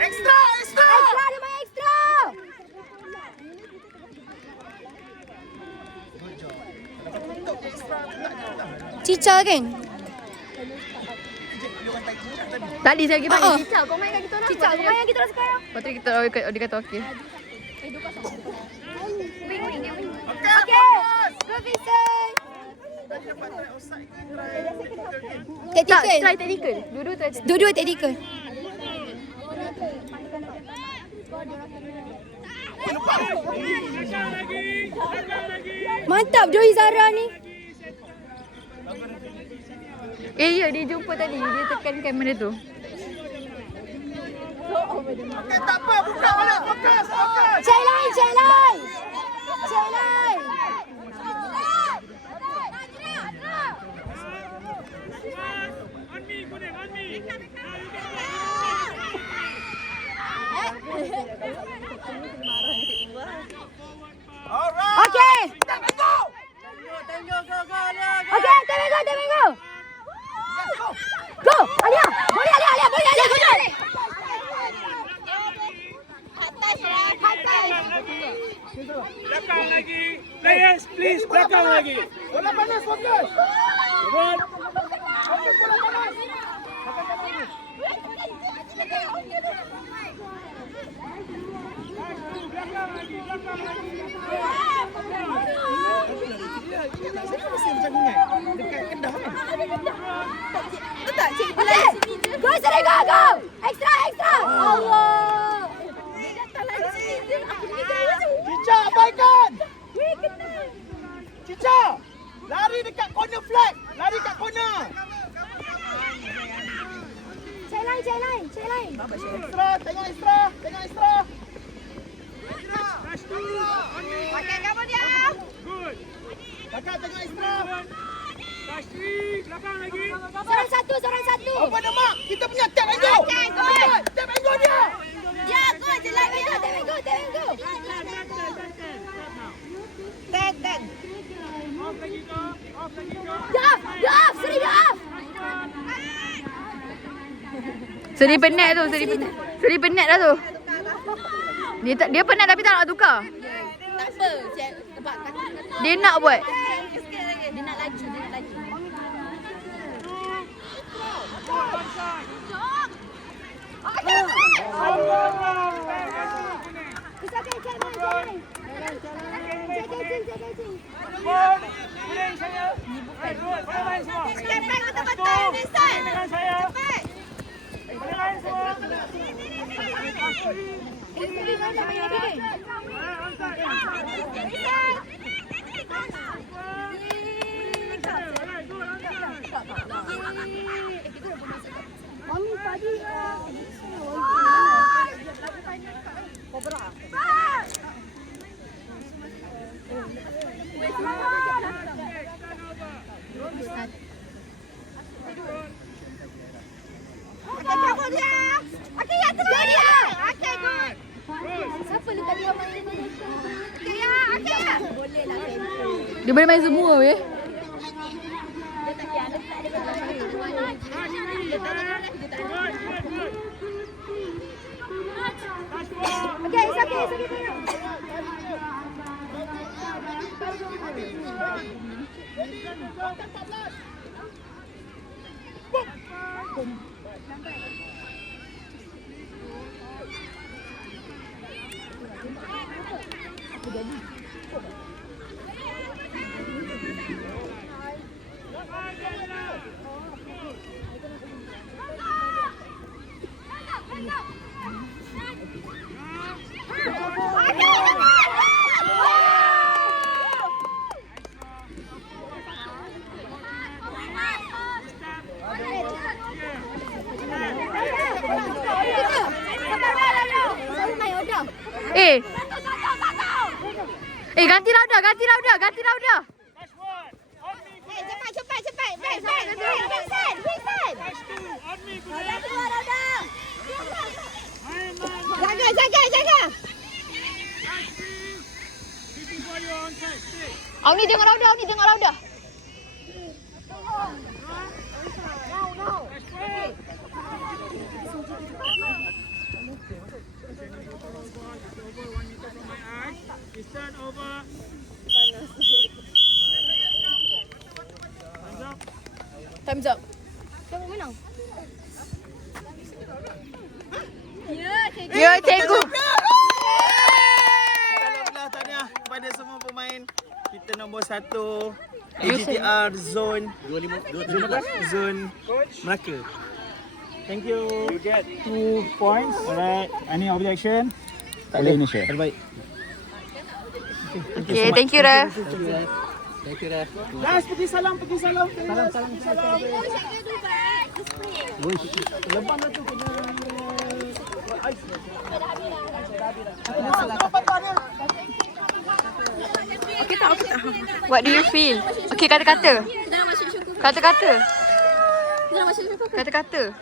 Extra, extra. Extra, dia main extra. Cica kan? Tadi saya pergi panggil Cica. Kau main kat kita orang. Cica, kau main kita orang sekarang. Lepas tu dia kata okey. Okay, good Vincent. Tactical. Try tactical. Dua-dua try tactical. Dua-dua tactical. Mantap Joey Zara ni. Ya, dia jumpa tadi. Dia tekan kamera tu. Okey, tak apa. Buka balik. Fokus, fokus. Cek line, cek line. Cek line. Alright. Okay. Time to go. Okay, time go. Go, Alia. Boleh Alia. Boleh Alia. Belakang lagi. Players, please, belakang lagi. Bola panas, fokus. Run. Fokus bola panas. Go, Seri, go. Extra. Allah. Cica, abaikan. Cica, lari dekat corner flag. Lari kat corner. Cek line. Extra, tengok extra. Okay, kamu dia. Good. Kakak tengok extra. Touch 3, belakang lagi. Seorang satu. Apa nama? Kita punya tap and go. Tap and go dia. Ya, go je lagi. Tap and go. Ten. Off lagi kau. Dia off. Seri, dia off. Seri penat tu. Seri penat dah tu. Dia penat tapi tak nak tukar. Tak apa. Sebab kaki. Dia nak buat. Dia nak laju. Kuning saya. Good. Boleh main semua. Cepat betul-betul ni, San. Dengan saya. Cepat. Boleh main semua. Mami tadi siapa letak dia main ni? Boleh lah. Dia boleh main semua weh. Okay, it's okay. Ganti rauda. Touch 1. On me. Cepat. Vincent. Touch 2. On me. Kuning. Main. Jaga. Touch 3. Waiting for you on side. Stay. Awak ni tengok rauda. Touch 4. Time's up. Siapa menang? Ya, cikgu. Alhamdulillah, tahniah kepada semua pemain. Kita nombor 1 AGTR Zone 25 Melaka. Thank you. You get 2 points. Alright. Any objection? Tak boleh initiate. Terbaik. Okay, thank you, Raf. Guys, pergi salam. Salam. Lepas tu kena What do you feel? Okay, kata-kata. Kata-kata. Kata-kata.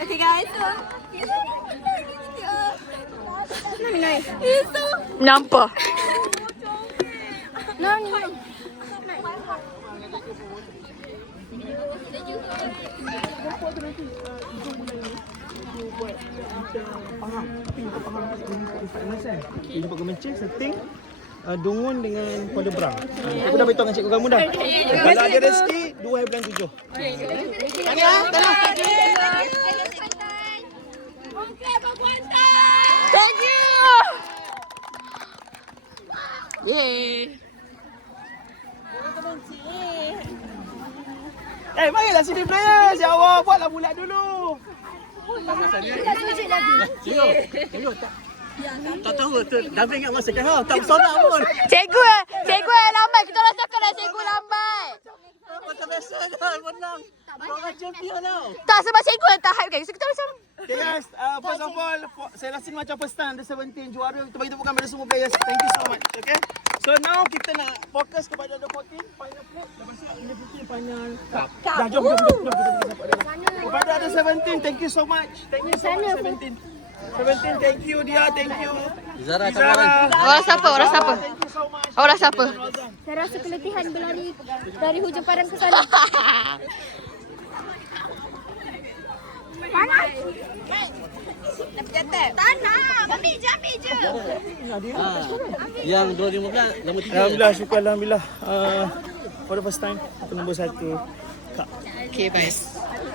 Okay guys. Nampak. Ini pakai mencing, setting Dungun dengan Kuala Berang. Aku dah beritahu dengan cikgu kamu dah. Kalau ada rezeki 2 hari bulan 7. Thank you. Yay. Marilah sini players. Ya Allah, buatlah bulat dulu. Tak tahu tu dah ingat masa kan tak bersorak pun. Cikgu yang lambat. Kita rasakan dah cikgu lambat. Macam biasa dah menang. Orang champion tau. Tak, sebab cikgu yang tak hype kan. So kita macam Okay guys, first of all, saya rasa macam first time Under 17 juara. Kita bagi tepukan pada semua players. Thank you so much. Okay. So now kita nak fokus kepada Under 14 final plate. Lepas tu Under 15 final cup. Dah jom. Kepada Under 17, thank you so much. Thank you so much 17. 17, thank you dia, thank you. Zara Orang siapa? Thank you so much. Orang siapa? Saya rasa keletihan berlari dari hujung padang ke sana. Tanah, ambil je. Yang 2015 nombor 3. Alhamdulillah, syukur Alhamdulillah. For the first time, aku nombor 1 cup. Okay, bye.